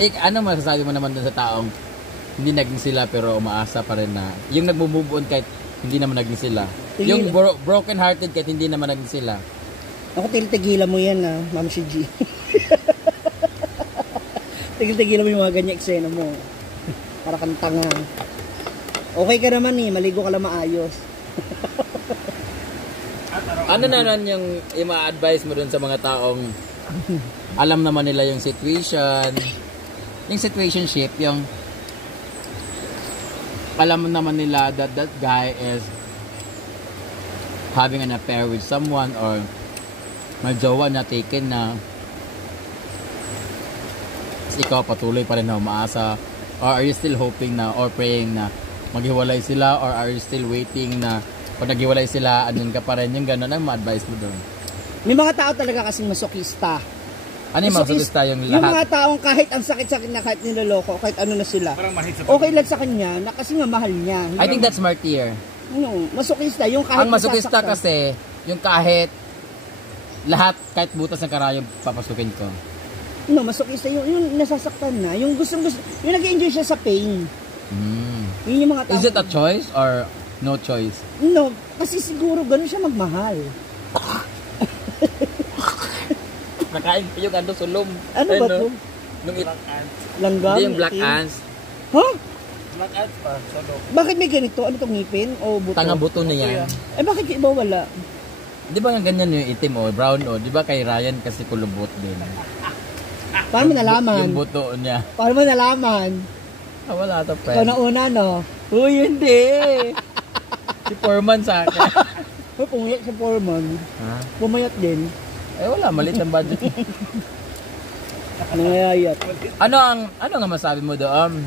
Ano masasabi mo naman dun sa taong hindi naging sila pero umaasa pa rin na yung nagmo-move on kahit hindi naman naging sila. Yung broken hearted kahit hindi naman naging sila. Ako tigilan mo yan Ma'am si G. Tigilan mo yung mga ganyan eksena mo. Para kang tanga. Okay ka naman maligo ka lang maayos. Ano naman yung ma-advise mo dun sa mga taong alam naman nila yung situation, yung situationship, yung alam naman nila that guy is having an affair with someone or may jowa na taken na ikaw patuloy pa rin na umaasa, or are you still hoping na or praying na maghiwalay sila, or are you still waiting na pag naghiwalay sila andun ka pa rin, yung gano'n ang ma-advise mo doon? May mga tao talaga kasing masokista. Ano yung masokista? Yung lahat? Yung mga taong kahit ang sakit-sakit na, kahit niloloko, kahit ano na sila, okay lang sa kanya na kasi nga mahal niya. I think that's martyr. No, masokista, yung kahit ang masokista kasi, yung kahit lahat, kahit butas ng karayom papasukin ko. No, masokista yung nasasaktan na, yung gustong-gusto, yung nag-enjoy siya sa pain. Yun yung mga tao. Is it a choice or no choice? No, kasi siguro ganun siya magmahal. Nakain ko yung sulom. Ano ba ito? Black ants. Langgam? Hindi yung black ants. Huh? Black ants pa, solo. Bakit may ganito? Ano itong ngipin? O buto? Tanga buto na yan. Bakit yung iba wala? Di ba nga ganyan yung itim o brown o? Di ba kay Ryan kasi kulubot din? Paano mo nalaman? Yung buto niya. Paano mo nalaman? Wala to, friend. Ikaw na una, no? Uy, hindi. Si Foreman sa akin. Uy, pumayat sa Foreman. Ha? Pumayat din. Wala, maliit ang budget. Nangayayat. Ano nga masabi mo doon?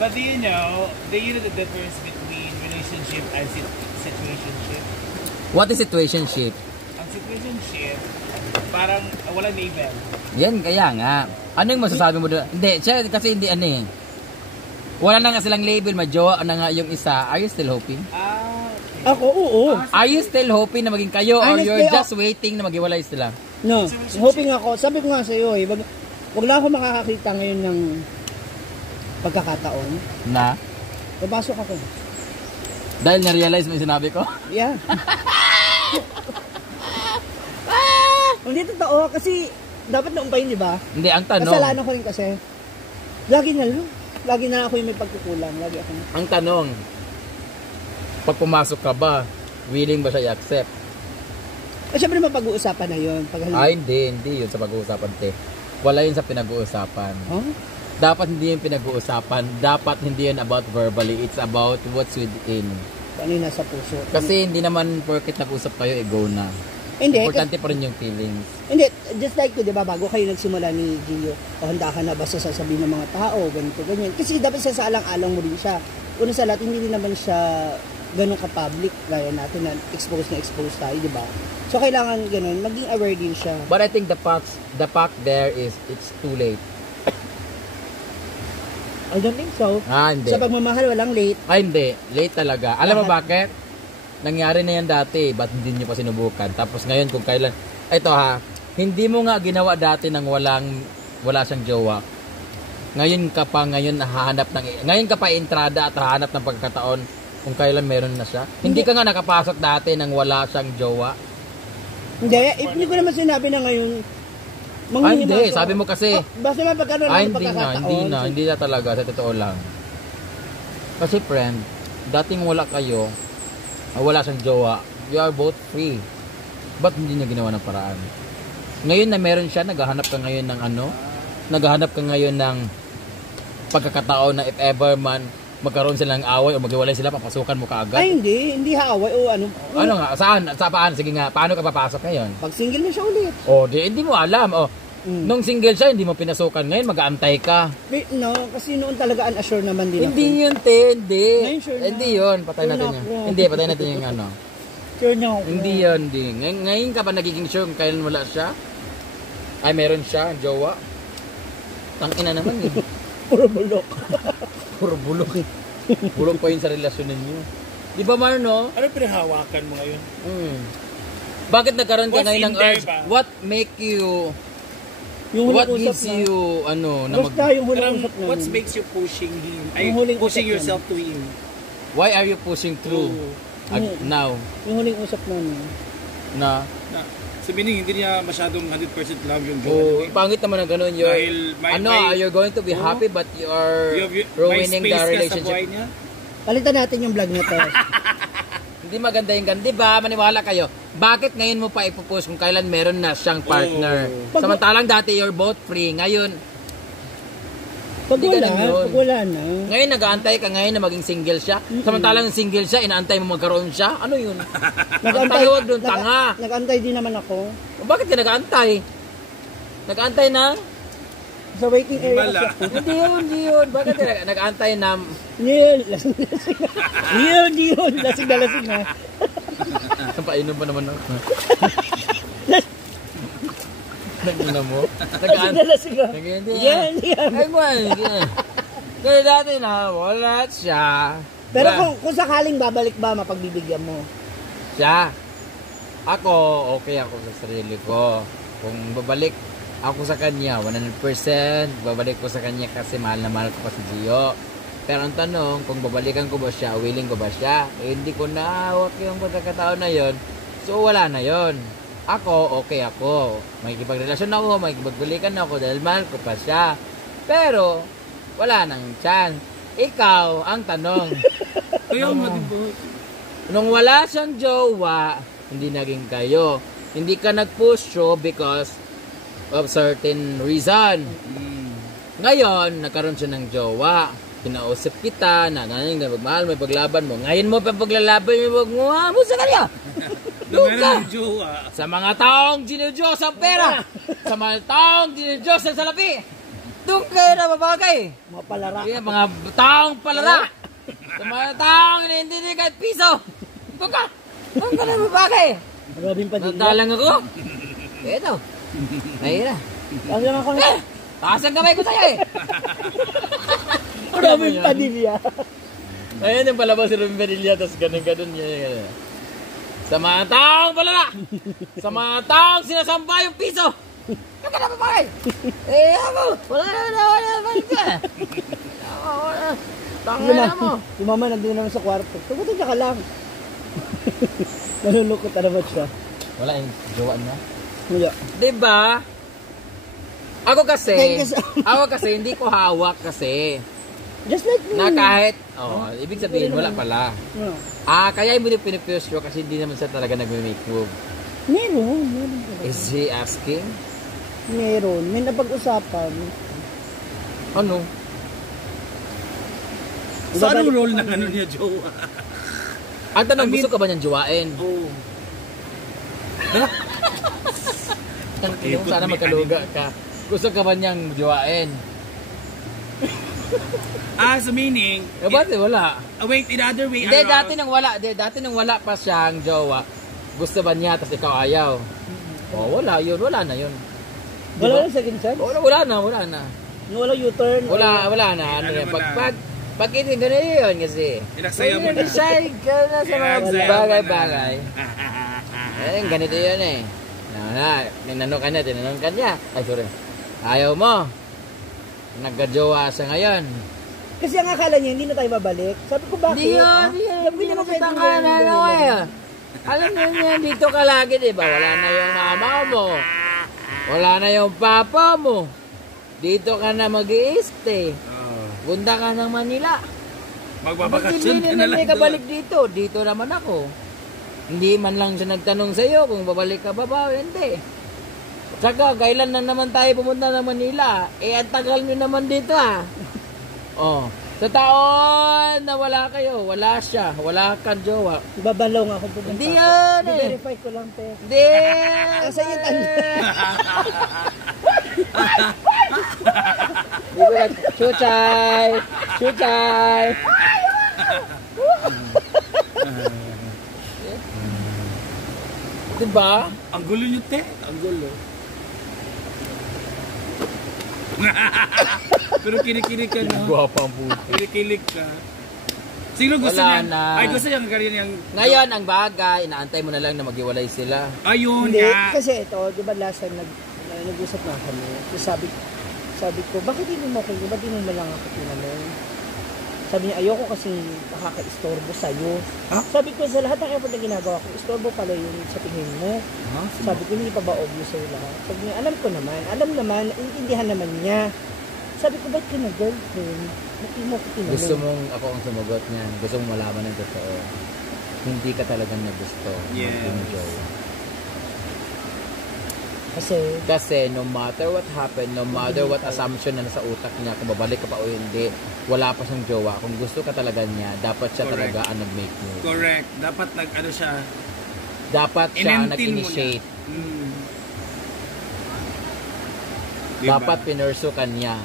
But do you know the difference between relationship and situationship? What is situationship? Ang situationship, parang walang label. Yan, kaya nga. Ano yung masasabi mo doon? Hindi, siya kasi hindi wala na nga silang label, majowa na nga yung isa. Are you still hoping? Ako, oo. Are you still hoping na maging kayo or you're just waiting na maghiwalay sila? No, hoping ako. Sabi ko nga sa iyo wag lang ako makakakita ngayon ng pagkakataon. Na? Papasok ako. Dahil na-realize mo yung sinabi ko? Yeah. Hindi totoo kasi dapat naumpayin, di ba? Hindi, ang tanong. Kasalanan ko rin kasi. Lagi na ako yung may pagkukulang. Lagi ako. Ang tanong, pag pumasok ka ba, willing ba siya i-accept? Siyempre mapag-uusapan na yun. Hindi yun sa pag-uusapan, te. Wala yun sa pinag-uusapan. Huh? Dapat hindi yun pinag-uusapan. Dapat hindi yun about verbally. It's about what's within. Ano yung nasa puso. Kasi hindi naman porket nag-usap kayo, go na. Hindi. Importante pa rin yung feelings. Hindi. Just like to, di ba, bago kayo nagsimula ni Gio, handa ka na ba sa sasabihin ng mga tao, ganito, ganyan. Kasi dapat sasaalang-alang mo rin siya. Una sa lahat, hindi din naman siya ganun ka-public, gaya natin na expose tayo, di ba? So, kailangan ganun, maging aware din siya. But I think the fact there is, it's too late. I don't think so. Hindi. Sa pagmamahal, walang late. Hindi. Late talaga. Alam mo bakit? Nangyari na yan dati, ba't hindi nyo pa sinubukan? Tapos ngayon, kung kailan, ito hindi mo nga ginawa dati nang wala siyang jowa. Ngayon ka pa entrada at hahanap ng pagkakataon kung kailan meron na siya. Hindi ka nga nakapasok dati nang wala siyang jowa. Hindi ko naman sinabi na ngayon. Hindi, sabi mo kasi. Basta lang pagkano lang pagkakataon. Hindi na talaga, sa totoo lang. Kasi friend, dating wala kayo, wala siyang jowa, you are both free. Ba't hindi niya ginawa ng paraan? Ngayon na meron siya, naghahanap ka ngayon ng pagkakataon na if ever man magkaroon sila ng away o maghiwalay sila, papasukan mo kaagad. Ay, hindi haaway o ano. Ano nga, saan? Paano? Sige nga, paano ka papasok ngayon? Pag single na siya ulit. Hindi mo alam. Nung single siya, hindi mo pinasukan. Ngayon, mag-aantay ka. No, kasi noon talaga unsure naman din hindi ako. Yun, te. Hindi. Ngayon, sure hindi yun. Patay natin yun. Hindi, patay natin yung ano. Sure na ako. Hindi yun, hindi. Ngayon ka ba nagiging sure kung kailan wala siya? Ay, meron siya, jowa. Tangina naman eh. Puro bulok. Puro bulok eh. Bulok pa yun sa relasyon ninyo. Di ba, Marno? Ano pinahawakan mo ngayon? Bakit nagkaroon ka ngayon ng urge? Ba? What make you Yung What huling gives usap na. you, na Basta yung huling Parang, usap namin. what makes you pushing him? Ay, Yung huling pushing usap yourself to him? why are you pushing through now? Yung huling usap namin. Na, Na, sabihin hindi niya masyadong 100% love yung oh, jowa. pangit naman na ganun. You're going to be happy but you are ruining the relationship. Niya? Palitan natin yung vlog na to. Hindi maganda yung ganun. Di ba? Maniwala kayo. Bakit ngayon mo pa ipopost kung kailan meron na siyang partner? Oh. Samantalang dati you're both free. Ngayon, Pag Hindi wala, ganun yun. pag wala na. ngayon nag-aantay ka ngayon na maging single siya. Samantalang single siya, inaantay mo magkaroon siya. Ano yun? Ang tawag doon, tanga. Nag-antay din naman ako. Bakit ka nag-aantay? Nag-aantay na? Sa waiting area Bala. kasi. Hindi yun. Bakit ka nag-aantay na? Neil, lasing na lasing na. Neil, lasing na lasing na. Painom pa naman ako. Nag-ina mo? Lasing na lasing na. Nag-hindi Yan. Ay, kaya dati na, wala siya. Pero Wala. kung sakaling babalik ba, mapagbibigyan mo. Siya. Ako, okay ako sa sarili ko. Kung babalik ako sa kanya, 100%, babalik ko sa kanya kasi mahal na mahal ko pa si Gio. Pero ang tanong, kung babalikan ko ba siya, willing ko ba siya? Eh, hindi ko nahawak yung pagkakataon na yon. So, wala na yon. Ako, okay ako. Makikipagrelasyon ako, makikipagbalikan ako dahil mahal ko pa siya. Pero, wala nang chance. Ikaw, ang tanong. Kaya matibot. Nung wala siyang jowa, hindi naging kayo. Hindi ka nag-push through because of certain reason. Ngayon, nagkaroon siya ng jowa. Kinausap kita, nanay na magmahal, may paglaban mo. Ngayon mo pa paglalaban yung mo sa kanya. Doon ka. Sa mga taong ginudiyos ang pera. Sa mga taong ginudiyos ang salapi. Doon kayo na babagay. Mga palara. Mga taong palara. Sa mga taong hindi kahit piso. Doon ka. Doon ka na babagay. Robin Padilla. Nagdalang ako. Eto. Ayun na. Kasi lang ako na. Taas ang kamay ko sa'yo eh. Robin Padilla. Ayun yung palabas si Robin Padilla. Tapos ganun. Sa mga taong palala. Sa mga taong sinasamba yung piso. Doon ka na babagay. Eh ako. Wala na. Tangay na mo. Yung mama nandun naman sa kwarto. Tugutin ka lang. Nalulukot na naman siya. Wala yung jowa niya. Wala. Diba? Ako Thank you, sir. hindi ko hawak kasi. Just like me. Na kahit, ibig sabihin, wala pala. No. Kaya mo din pinipuse ko kasi hindi naman siya talaga nag-make move. Meron talaga. Is he asking? Meron. May napag-usapan. Ano? So, anong role ng ano niya, jowa? Ang tanong, gusto ka ba niyang jowain? Oh. Sana magkaluga ka. Gusto ka ba niyang jowain? So meaning... Ba't wala? wait, in other way Hindi, around. dati nang wala pa siyang jowa, gusto ba niya, tapos ikaw ayaw? Wala na yun. Wala lang second chance? Wala na. Yung wala U-turn? Wala na. Ano yan? Pag ito, gano'n yun kasi. Inaksaya mo na. Decide ka na sa mga Inaksaya mo bagay-bagay. Ganito yun eh. Tinanong ka niya. Ay, sorry. Ayaw mo. Nagka-jowa sa ngayon. Kasi ang akala niya, hindi na tayo babalik. Sabi ko, bakit? Hindi mo kita ka na alam niyo yan, dito ka lagi, di ba? Wala na yung mama mo. Wala na yung papa mo. Dito ka na mag-i-stay. Punta ka ng Manila. Magbabakasyon ka Hindi na lang ka balik dito. Dito naman ako. Hindi man lang siya nagtanong sa iyo kung babalik ka ba ba o hindi. Saka, kailan na naman tayo pumunta ng Manila? Ang tagal nyo naman dito sa taon na wala kayo, wala siya, wala kang jowa. Babalaw nga ako pumunta. Hindi yan I-verify ko lang, te. Hindi. Asa yung tanda? Chuchay! Diba? Ang gulo nyo, te. Ang gulo. Pero kinikilig ka na. Guwapa ang puto. Kinikilig ka. Sino gusto Wala niya? na. Ay, gusto niya yung... Ngayon, ang bagay, inaantay mo na lang na maghiwalay sila. Ayun Hindi, nga. kasi ito, di ba last time nag-usap na kami. So sabi ko, bakit hindi mo ako, ba't hindi mo lang ako tinanong? Sabi niya, ayoko kasi nakaka-istorbo sa'yo. Huh? Sabi ko, sa lahat ng effort na ginagawa ko, istorbo pala yun sa tingin mo. Sabi ko, hindi pa ba obvious sa'yo lahat? Sabi niya, alam naman, intindihan naman niya. Sabi ko, ba't ka na girlfriend? Ba't mo ko tinanong? Gusto mong ako ang sumagot niyan. Gusto mong malaman ng totoo. Hindi ka talagang nagusto. Yes. Yung jowa. Kasi no matter what happened, no matter what assumption na nasa utak niya, kung babalik ka pa o hindi, wala pa siyang jowa. Kung gusto ka talaga niya, dapat siya Correct. talaga ang nag-make move. Correct. Dapat siya. Dapat siya ang Inentin mo nag-initiate. Diba? Dapat pinurso ka niya.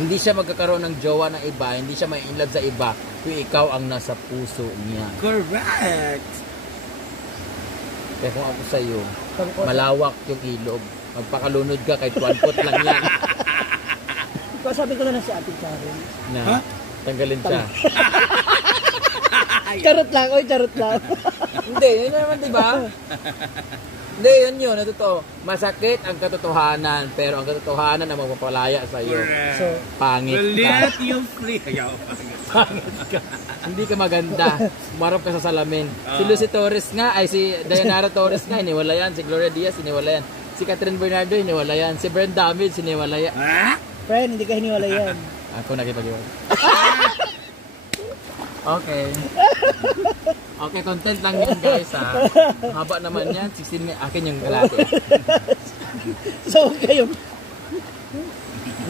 Hindi siya magkakaroon ng jowa ng iba, hindi siya may inlove sa iba, kung ikaw ang nasa puso niya. Correct. Kaya kung ako sa'yo, sabi ko, malawak yung ilog. Magpakalunod ka kahit 1 foot lang yan. sabi ko na si Ate Karen. Na, Huh? tanggalin siya. Charot lang. Hindi, yun naman, di ba? Hindi, yun, totoo. Masakit ang katotohanan, pero ang katotohanan ang magpapalaya sa'yo. Correct. So, Pangit We'll ka. let you free. Ayaw. Pangit ka. Hindi ka maganda. Marap ka sa salamin. Si Lucy Torres nga, si Dayanara Torres nga, iniwala yan. Si Gloria Diaz, iniwala yan. Si Catherine Bernardo, iniwala yan. Si Brenda Davids, iniwala yan. Ha? friend, hindi ka hiniwala yan. Ako nakipag-iwala. Okay. Okay, content lang yan guys ha. Haba naman yan, 16 minutes. Akin yung kalate. So, kayo,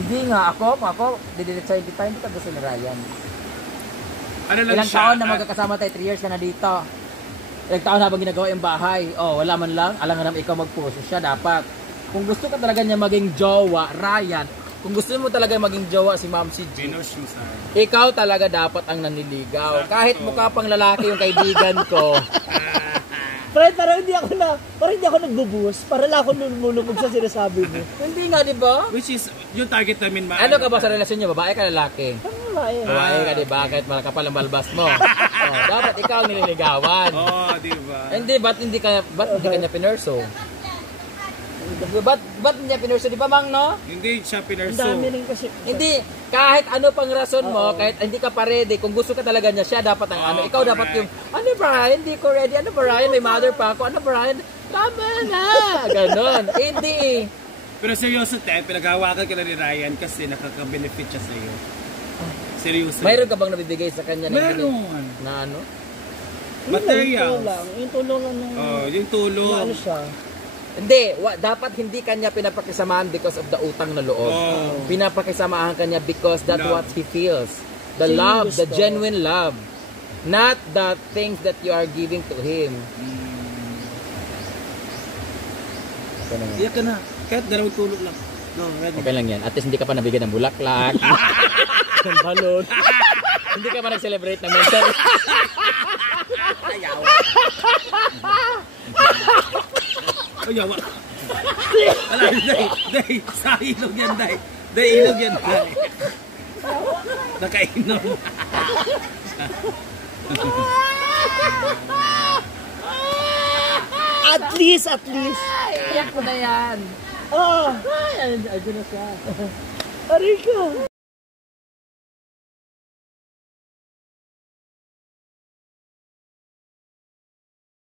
Hindi nga, ako, didilit sa hindi ka gusto ni Ryan. Ano lang Ilang siya? taon na magkakasama tayo, 3 years ka na dito. Ilang taon habang ginagawa yung bahay. Oh, wala man lang, alam ikaw mag-puso siya dapat. Kung gusto ka talaga niya maging jowa, Ryan, kung gusto mo talaga maging jowa si Ma'am si G, ikaw talaga dapat ang naniligaw. Kahit mukha pang lalaki yung kaibigan ko. friend, parang hindi ako nagbubuhos. Para lang ako lumulubog sa sinasabi mo. Hindi nga, di ba? Which is, yung target namin Ano ka ba sa relasyon niyo? Babae ka lalaki? Ano ba eh? Babae ka, di ba? Kahit malakapal ang balbas mo. Oh, dapat ikaw ang nililigawan. Oh, di ba? Hindi, ba't hindi ka niya pinurso? Ba't hindi niya pinurso? Di ba, Mang, no? Hindi siya Ang pinurso. dami rin kasi. Hindi, kahit ano pang rason mo, Oo. kahit hindi ka pa ready, kung gusto ka talaga niya, siya dapat ang Oo, ano. Ikaw dapat correct. yung, ano Brian, hindi ko ready. Ano Brian, may mother pa ako. Ano Brian, tama na. Ganon. Hindi. Pero seryoso, Ted, pinaghawakan ka na ni Ryan kasi nakaka-benefit siya sa iyo. Seryoso. Mayroon ka bang nabibigay sa kanya Meron. na ano? Materials. Yung tulong lang ng Oh, yung tulong. ano siya. Hindi, dapat hindi kanya pinapakisamahan because of the utang na loob. Oh. Pinapakisamahan kanya because that's Love. what he feels. The Sino love, the gusto? genuine love. Not the things that you are giving to him. Okay lang yan. Iyak ka na. Kahit dalawang tulong lang. No, ready. Okay lang yan. At least hindi ka pa nabigyan ng bulaklak. ng balon. Hindi ka pa nag-celebrate ng mental. Ayaw. Ayaw. Wala, day. Sa ilog yan, day. Day, ilog yan, day. Nakainom. At least. Iyak ko na yan. Oh, Ay, andyan na siya. aray ka.